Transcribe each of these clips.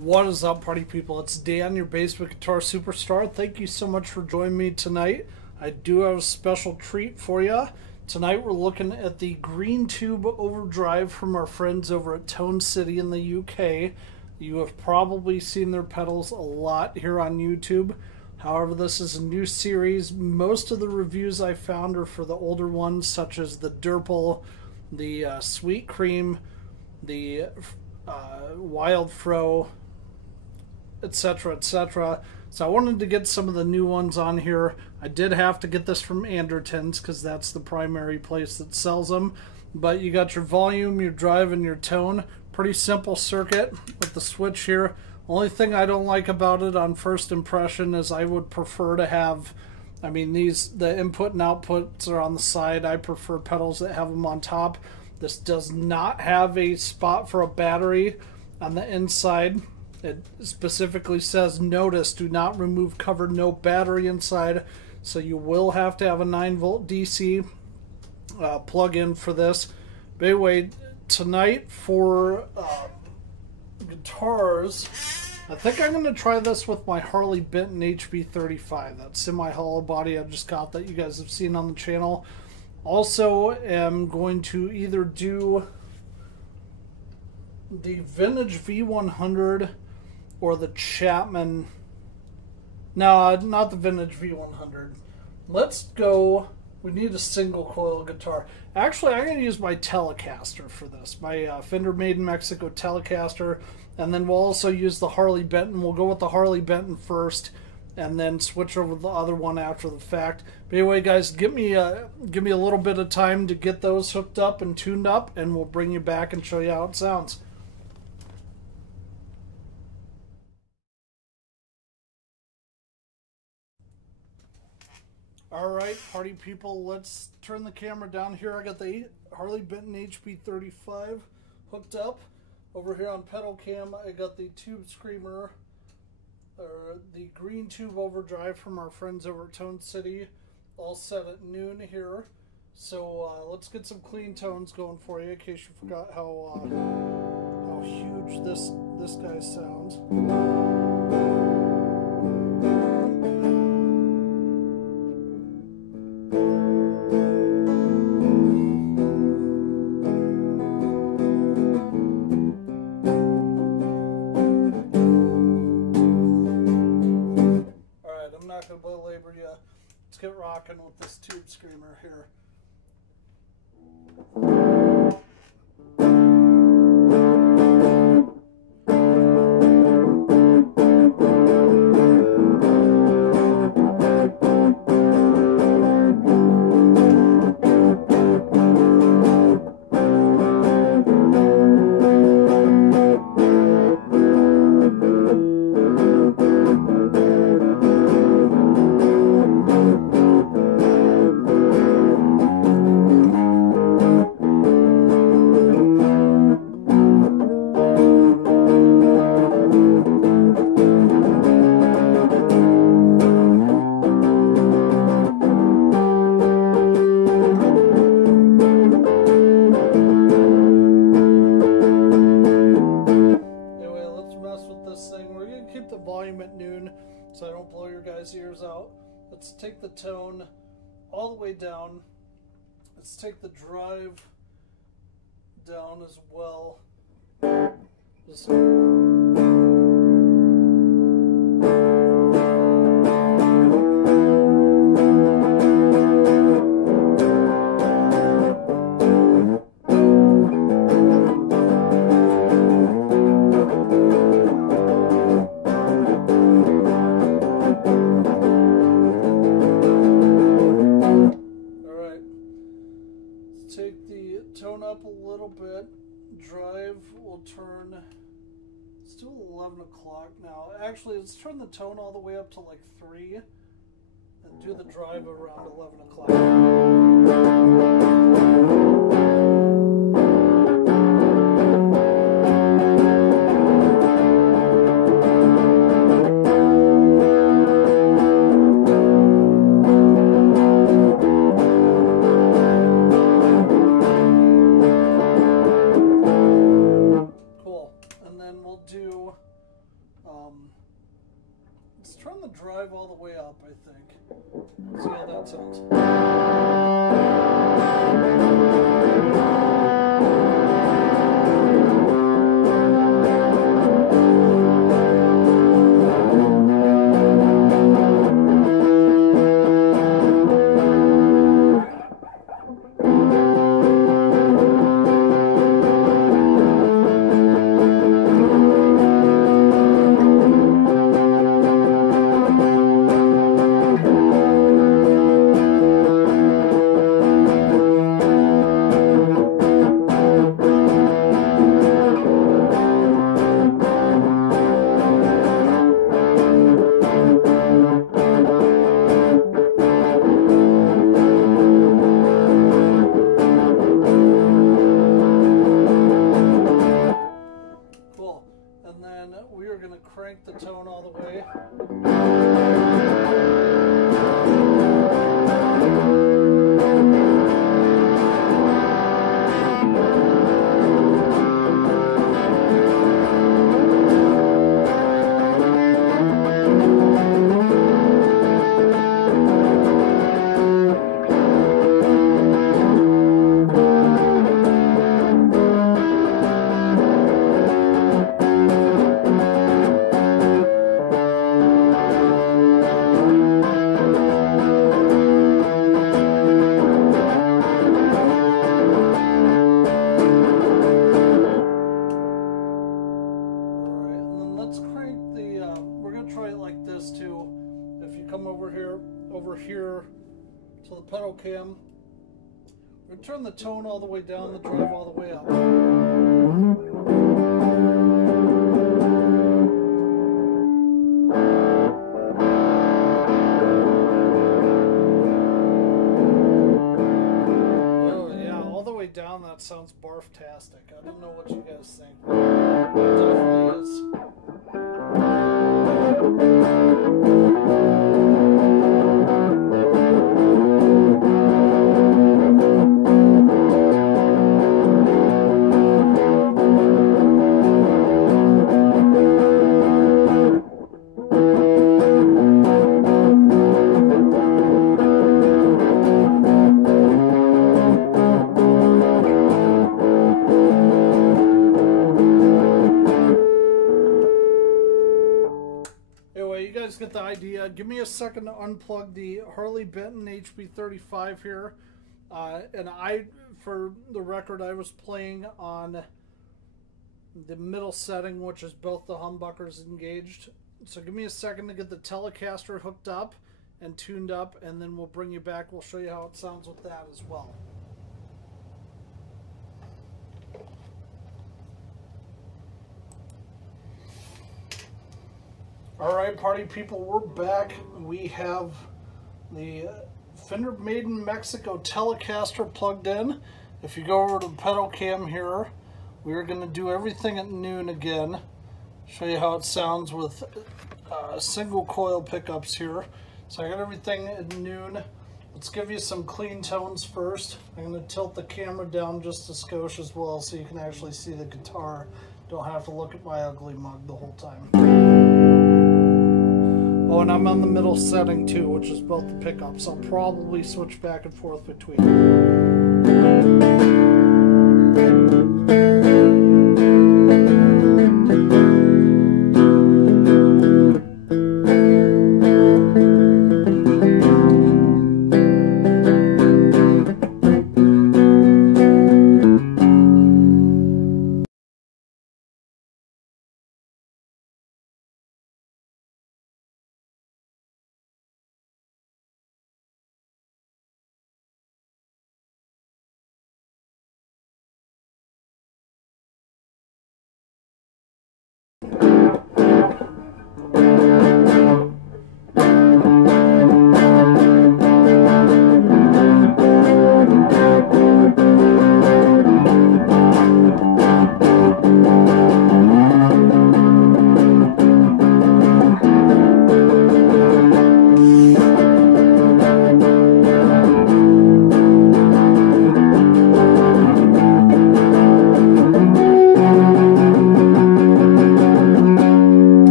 What is up, party people? It's Dan, your basement guitar superstar. Thank you so much for joining me tonight. I do have a special treat for you. Tonight we're looking at the Green Tube Overdrive from our friends over at Tone City in the UK. You have probably seen their pedals a lot here on YouTube. However, this is a new series. Most of the reviews I found are for the older ones, such as the Durple, the Sweet Cream, the Wild Fro, etc., etc. So I wanted to get some of the new ones on here. I did have to get this from Anderton's because that's the primary place that sells them. But you got your volume, your drive, and your tone. Pretty simple circuit with the switch here. Only thing I don't like about it on first impression is I would prefer to have, the input and outputs are on the side. I prefer pedals that have them on top. This does not have a spot for a battery on the inside. It specifically says, notice, do not remove cover, no battery inside. So you will have to have a 9-volt DC plug-in for this. But anyway, tonight for guitars, I think I'm going to try this with my Harley Benton HB35. That semi-hollow body I just got that you guys have seen on the channel. Also am going to either do the Vintage V100 or the Chapman. No, not the Vintage V100. Let's go. We need a single coil guitar. Actually, I'm going to use my Telecaster for this. My Fender Made in Mexico Telecaster. And then we'll also use the Harley Benton. We'll go with the Harley Benton first, and then switch over to the other one after the fact. But anyway, guys, give me a little bit of time to get those hooked up and tuned up, and we'll bring you back and show you how it sounds. Alright, party people, let's turn the camera down here. I got the Harley Benton HB35 hooked up. Over here on pedal cam, I got the Tubescreamer, or the Green Tube Overdrive from our friends over at Tone City, all set at noon here. So let's get some clean tones going for you, in case you forgot how huge this guy sounds. Belabor you. Let's get rocking with this Tubescreamer here. So I don't blow your guys' ears out. Let's take the tone all the way down. Let's take the drive down as well. Just take the tone up a little bit. Drive will turn, it's still 11 o'clock now. Actually, let's turn the tone all the way up to like 3 and do the drive around 11 o'clock. Let's turn the drive all the way up, I think. See how that sounds. Crank the tone all the way. Come over here to the pedal cam. We're gonna turn the tone all the way down, the drive all the way up. Oh yeah, all the way down. That sounds barf-tastic. I don't know what you guys think. It definitely is. Get the idea. Give me a second to unplug the Harley Benton HB35 here. And for the record, I was playing on the middle setting, which is both the humbuckers engaged. So give me a second to get the Telecaster hooked up and tuned up, and then we'll bring you back. We'll show you how it sounds with that as well. Alright, party people, we're back. We have the Fender Made in Mexico Telecaster plugged in. If you go over to the pedal cam here, we're going to do everything at noon again. Show you how it sounds with single coil pickups here. So I got everything at noon. Let's give you some clean tones first. I'm going to tilt the camera down just a skosh as well so you can actually see the guitar. Don't have to look at my ugly mug the whole time. Oh, and I'm on the middle setting too, which is both the pickups. I'll probably switch back and forth between.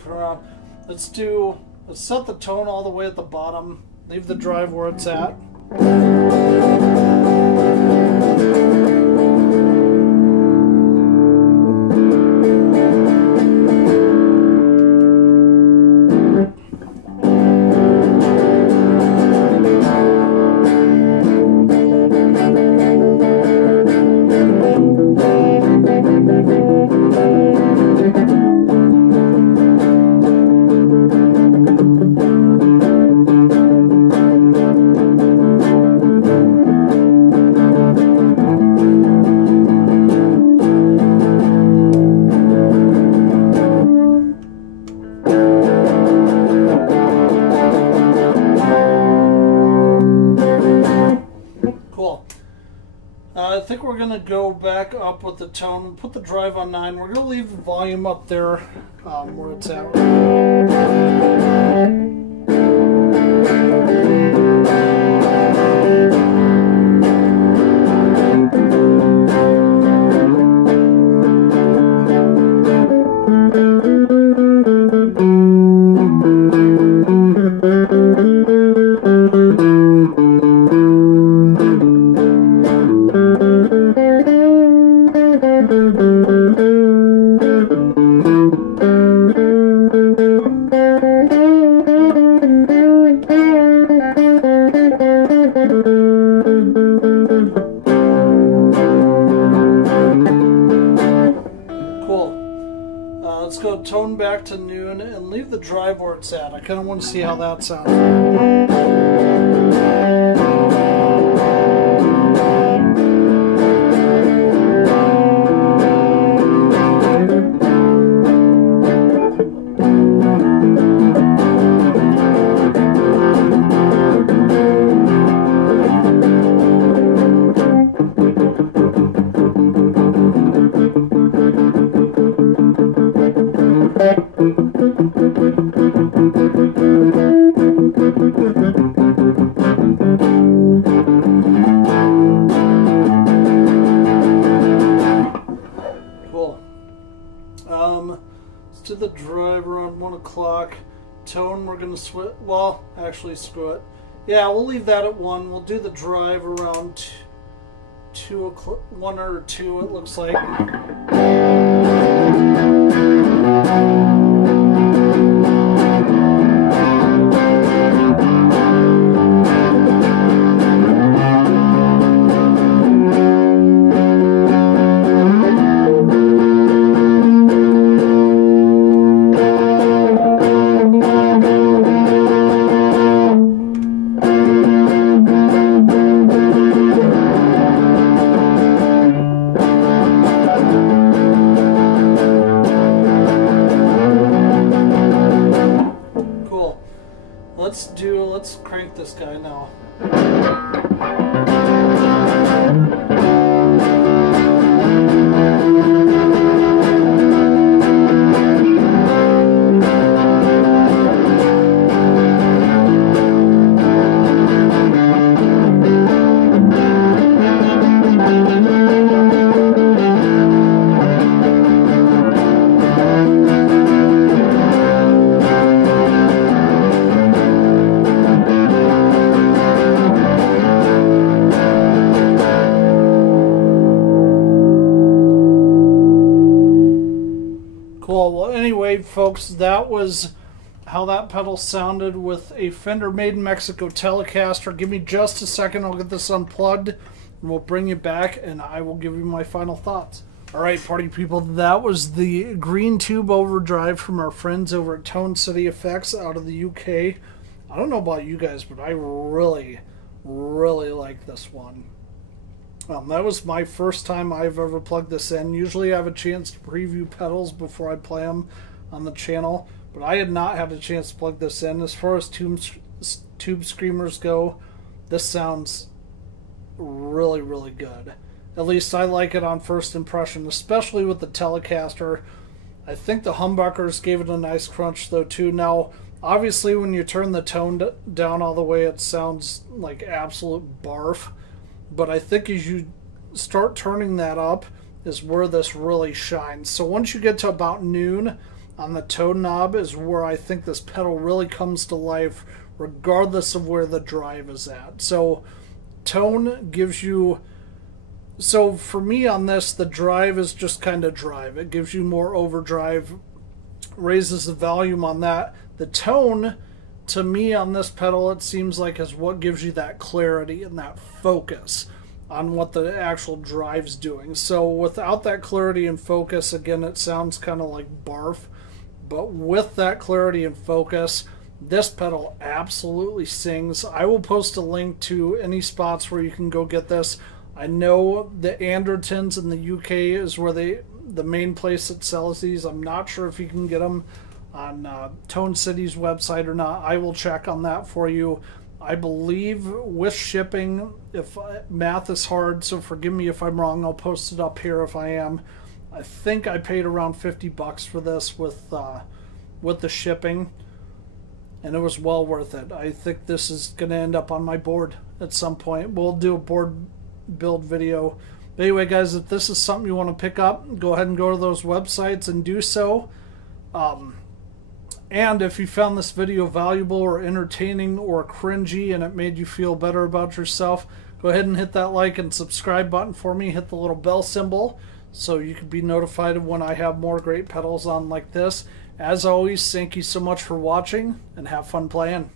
goofing around. Let's set the tone all the way at the bottom. Leave the drive where it's at. I think we're going to go back up with the tone and put the drive on 9. We're going to leave the volume up there where it's at. Let's go tone back to noon and leave the drive where it's at. I kind of want to see how that sounds. Let's do the drive around 1 o'clock. Tone, we're going to switch. Well, actually, screw it. Yeah, we'll leave that at 1. We'll do the drive around 2 o'clock, 1 or 2, it looks like. Let's crank this guy now. Well, anyway, folks, that was how that pedal sounded with a Fender Made in Mexico Telecaster. Give me just a second, I'll get this unplugged, and we'll bring you back, and I will give you my final thoughts. All right, party people, that was the Green Tube Overdrive from our friends over at Tone City Effects out of the UK. I don't know about you guys, but I really like this one. That was my first time I've ever plugged this in. Usually I have a chance to preview pedals before I play them on the channel, but I had not had a chance to plug this in. As far as Tubescreamers go, this sounds really good. At least I like it on first impression, especially with the Telecaster. I think the humbuckers gave it a nice crunch though too. Now, obviously when you turn the tone down all the way, it sounds like absolute barf. But I think as you start turning that up is where this really shines. So once you get to about noon, on the tone knob is where I think this pedal really comes to life, regardless of where the drive is at. So tone gives you, so for me on this, the drive is just kind of drive. It gives you more overdrive, raises the volume on that. The tone, to me on this pedal, it seems like is what gives you that clarity and that focus on what the actual drive's doing. So without that clarity and focus, again, it sounds kind of like barf. But with that clarity and focus, this pedal absolutely sings. I will post a link to any spots where you can go get this. I know the Andertons in the UK is where the main place that sells these. I'm not sure if you can get them on Tone City's website or not. I will check on that for you. I believe with shipping, if math is hard, so forgive me if I'm wrong, I'll post it up here if I am. I think I paid around $50 for this with the shipping, and it was well worth it. I think this is going to end up on my board at some point. We'll do a board build video. But anyway, guys, if this is something you want to pick up, go ahead and go to those websites and do so. And if you found this video valuable or entertaining or cringy and it made you feel better about yourself, go ahead and hit that like and subscribe button for me. Hit the little bell symbol so you can be notified of when I have more great pedals on like this. As always, thank you so much for watching and have fun playing.